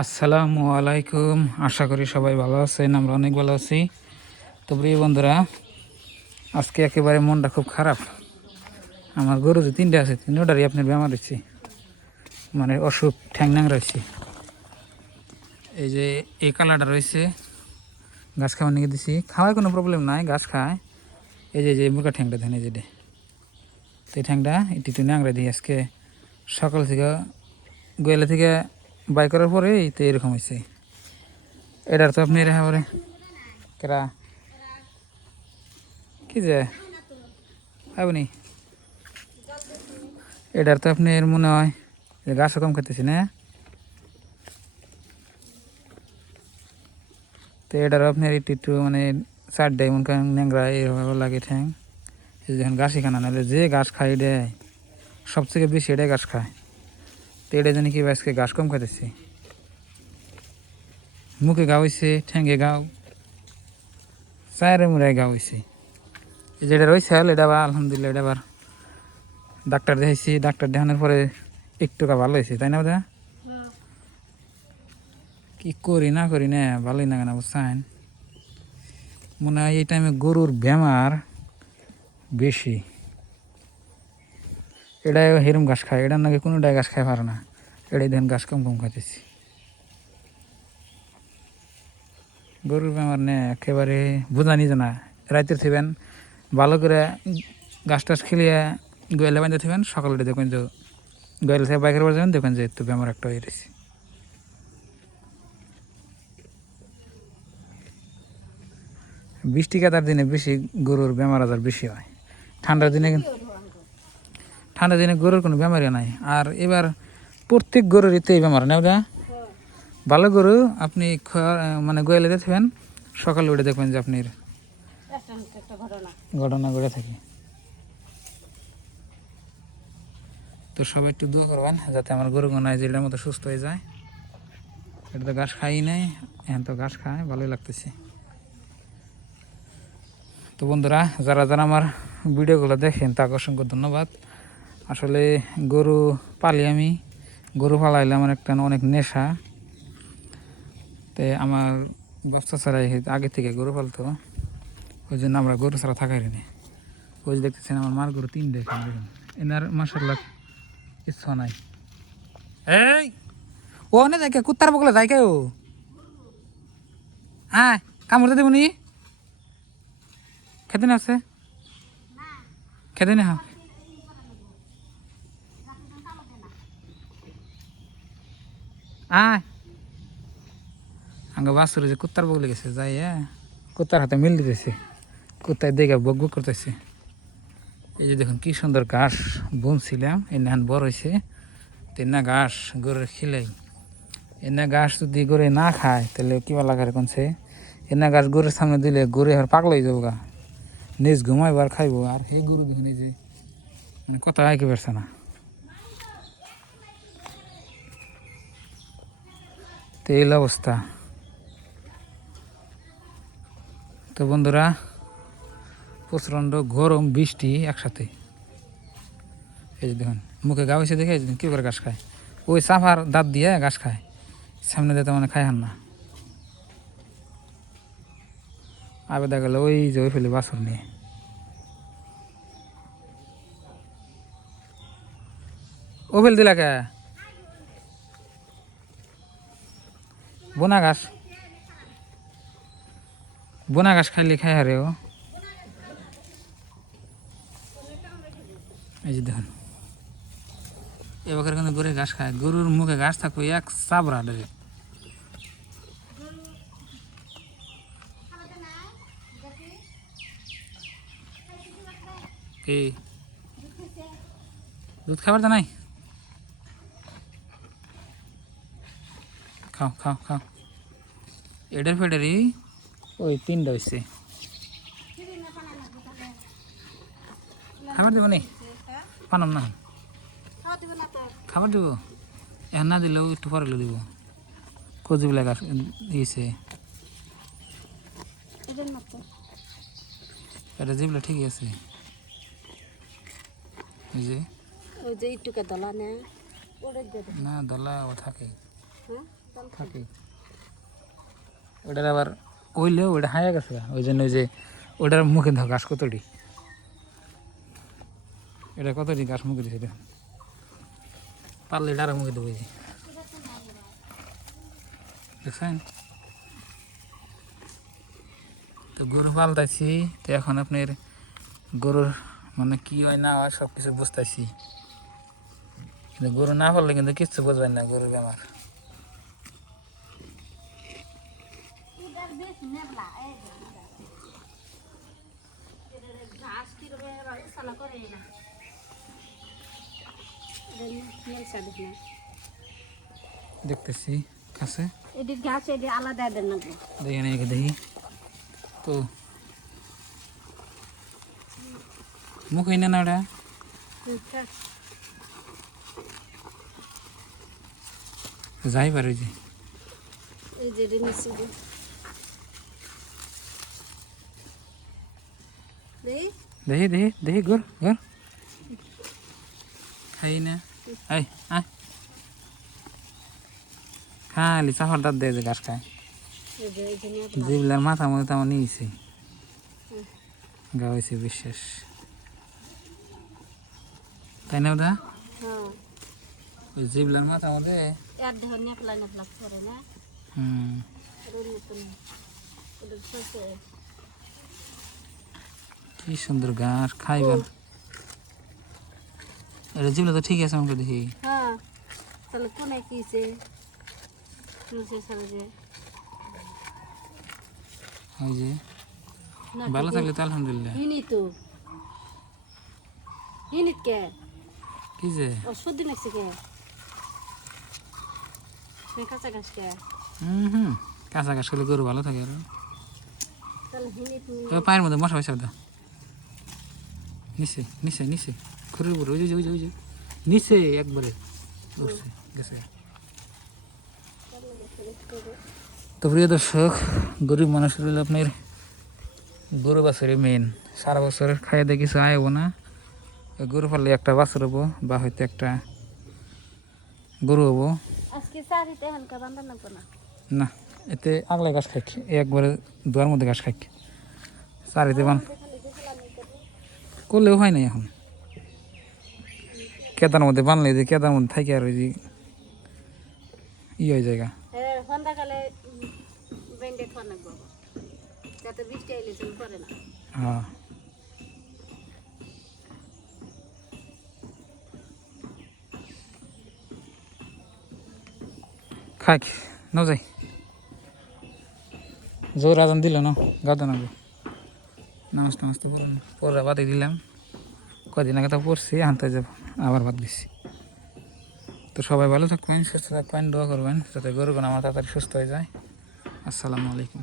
আসসালামু আলাইকুম। আশা করি সবাই ভালো আছেন, আমরা অনেক ভালো আছি। তো প্রিয় বন্ধুরা, আজকে একেবারে মনটা খুব খারাপ। আমার গরু যে তিনটে আছে, তিনটারই আপনার বেমার হয়েছে, মানে অসুখ ঠ্যাং রয়েছে। এই যে এই কালারটা রয়েছে, ঘাস খাওয়া নিয়ে দিছি, খাওয়ার কোনো প্রবলেম নাই, ঘাস খায়। এই যে মুরগা ঠ্যাংটা ধেনে যেটা, তো এই ঠ্যাংটা একটু ন্যাংরা দিই। আজকে সকাল থেকে গোয়ালা থেকে বাই করার পরেই তো এরকম হয়েছে। এটার তো আপনি এবারে কেরা কি যে আপনি এটার তো আপনি এর মনে হয় যে ঘাসও কম খেতেছি না, তো এটারও আপনার একটু একটু মানে চারটায় মন করেন ন্যাংরা এভাবে লাগে ঠ্যাং। যখন ঘাসই খানা নাহলে যে ঘাস খাই দেয় সবথেকে বেশি এটাই ঘাস খায়। তো এটা জানি কি আজকে ঘাস কম খাইতেছি, মুখে ঘা হয়েছে, ঠ্যাঙ্গে ঘাও, চায়ের মুড়ায় ঘা হয়েছে। যেটা রয়েছে এটা আবার আলহামদুলিল্লাহ, এটা আবার ডাক্তার দেখাইছি, ডাক্তার দেখানোর পরে একটু ভালো হয়েছে, তাই না? ওটা কি করি না করি না ভালোই না কেন বুঝছেন। মনে হয় এই টাইমে গরুর বেমার বেশি। এটাই হেরম ঘাস খায়, এটার নাকি কোনোটাই ঘাস খাই পারে না, এটাই দেখেন ঘাস কম কম খাইতেছি। গরুর বেমার নে একেবারে বোঝানি জানা। রাইতে থাকবেন ভালো করে গাছ টাছ খেলিয়ে গোয়ালে বাঁধতে থাকবেন, সকালে দেখবেন যে গোয়াল থেকে বাইকের পর যাবেন, দেখবেন যে একটু বেমার একটা হয়ে গেছে। বৃষ্টি কাতার দিনে বেশি গরুর বেমার আজার বেশি হয়। ঠান্ডার দিনে গরুর কোনো বেমারই নাই। আর এবার প্রত্যেক গরুর এই বেমার নেও দা। ভালো গরু আপনি মানে গোয়ালে দেখবেন, সকালে উঠে দেখবেন যে আপনার ঘটনা ঘটে থাকে। তো সবাই একটু দোয়া করবেন যাতে আমার গরু গোনায় যেটার মতো সুস্থ হয়ে যায়। এটা তো ঘাস খাই নাই, এখন তো ঘাস খায়, ভালোই লাগতেছে। তো বন্ধুরা, যারা যারা আমার ভিডিওগুলো দেখেন তাকে অসংখ্য ধন্যবাদ। আসলে গরু পালি আমি, গরু পালাইলে আমার একটা অনেক নেশা। তো আমার বাচ্চা ছাড়াই আগে থেকে গরু পালতো, ওই জন্য আমরা গরু ছাড়া থাকাই নি। ওই যে দেখতেছেন আমার মার গরু তিনটে, দেখুন এনার মাসাল্লাহ ইচ্ছা নাই। এই ও না যাই কুত্তার বকলে যাই কে ও, হ্যাঁ কামড়তে দেবনি, খেতে না আছে, খেতে না আয়। আগে বাসুর যে কুত্তার বগলে গেছে, যাই কুত্তার হাতে মিল দিতেছে, কুত্তায় দেখে বক বক করতেছে। এই যে দেখুন কি সুন্দর ঘাস বুনছিলাম, এই নান বড় হয়েছে। তেনা ঘাস গরুর খিলাই, এনা ঘাস যদি গরু না খায় তাহলে কিবা লাগার কোনছে। এনা ঘাস গরুর সামনে দিলে গরু আর পাগল হয়ে যাবো গা, নিজ ঘুমাইবো আর খাইবো। আর সেই গরু দেখুন এই যে মানে কথা আইকে পারছে না, তো এই অবস্থা। তো বন্ধুরা, প্রচণ্ড গরম বৃষ্টি একসাথে। এই যে দেখুন মুখে গা হয়েছে দেখে কি করে ঘাস খায়, ওই সাফার দাঁত দিয়ে ঘাস খায়, সামনে দিতে মানে খায় হান না। আবার দেখা গেলো ওই যে ওই ফেলে বাছর নিয়ে, ও ফেল দিলা কে বোনা ঘাস, বোনা ঘাস খাইলে খায় হারে ও। এই যে দেখুন এবার কিন্তু গরুর ঘাস খায়, গরুর মুখে ঘাস থাকবে এক চাবড়া ডাইরেক্ট। কি দুধ খাবার তো নাই, খাও খাও খাও। এডের ফেডেরই ওই তিনটা হয়েছে, খাবার দেবো নি পানাম না, খাবার দেবো এখন না দিলেও একটু পরে দেবো। কচুগুলা গাছ দিয়েছে, এটা যেগুলো ঠিকই আছে। এই যে ওই যে একটুকে দলা না না দলা ও থাকে, থাকে ওটার আবার ওইলেও ওটা হায়া গেছে ওই জন্য ওই যে ওটার মুখে ধর ঘাস কতটি এটা কতটি ঘাস মুখে দিছে দেখুন পারলে এটা আরো মুখে দেবো এই যে দেখছেন তো গরু পাল্টাইছি তো এখন আপনার গরুর মানে কি হয় না হয় সব কিছু বুঝতেছি কিন্তু গরু না পারলে কিন্তু কিচ্ছু বুঝবেন না গরুর বেমার দেখতেছি কাছে এটি গাছ এটি আলাদা দেন না দেখি না দেখি তো মুখই না ওটা যাই পারে যে এই যে নিচে দেখি দেখি দেখি ঘর ঘর খাই না আয় আয় খালি চাফার দাঁত দেয় যে ঘাস খায় জিবলার মাথা মধ্যে তেমন নিয়েছে গা হয়েছে বিশ্বাস তাই না ওটা ওই জিবলার মাথা মধ্যে কি সুন্দর ঘাস খাইবেন এটা জিবলা তো ঠিক আছে আমাকে দেখি তাহলে কোনে কিছে ওই যে ভালো থাকলে তো আলহামদুলিল্লাহ হিনিত কে কি যে ওষুধ দিন আছে কে কাঁচা ঘাস কে কাঁচা ঘাস খেলে গরু ভালো থাকে আর তাহলে হিনিত পায়ের মধ্যে মশা পয়সা দাও নিচে নিচে নিচে খুঁড়ির উপরে ওই যে ওই যে ওই যে নিচে একবারে উঠছে গেছে তো প্রিয় দর্শক গরিব মানুষের হলে আপনার গরু বাছুরই মেন সারা বছর খাইয়ে দিয়ে কিছু আয় হবো না গরু পারলে একটা বাছুর হবো বা হয়তো একটা গরু হবো আজকে চারিতে হালকা বান্ধা লাগবো না না এতে আগলে ঘাস খাই একবারে দুয়ার মধ্যে ঘাস খাই চারিতে বান করলেও হয় না এখন কেদার মধ্যে বানলে যে কেদার মধ্যে থাকে আর ওই যে হয়ে জায়গা সন্ধ্যাকালে বেন্ডে খাওয়া লাগবো যাতে বৃষ্টি আইলে চুল করে না হ্যাঁ খাক নাও যাই জোর আজান দিল না গাদা নাগো নামাজ টামাজ তো পরে বাদে দিলাম কদিন আগে তো পড়ছি আনতে যাব আবার বাদ দিচ্ছি তো সবাই ভালো থাকবেন সুস্থ থাকবেন দোয়া করবেন যাতে গরুগুলো আমার তাড়াতাড়ি সুস্থ হয়ে যায় আসসালামু আলাইকুম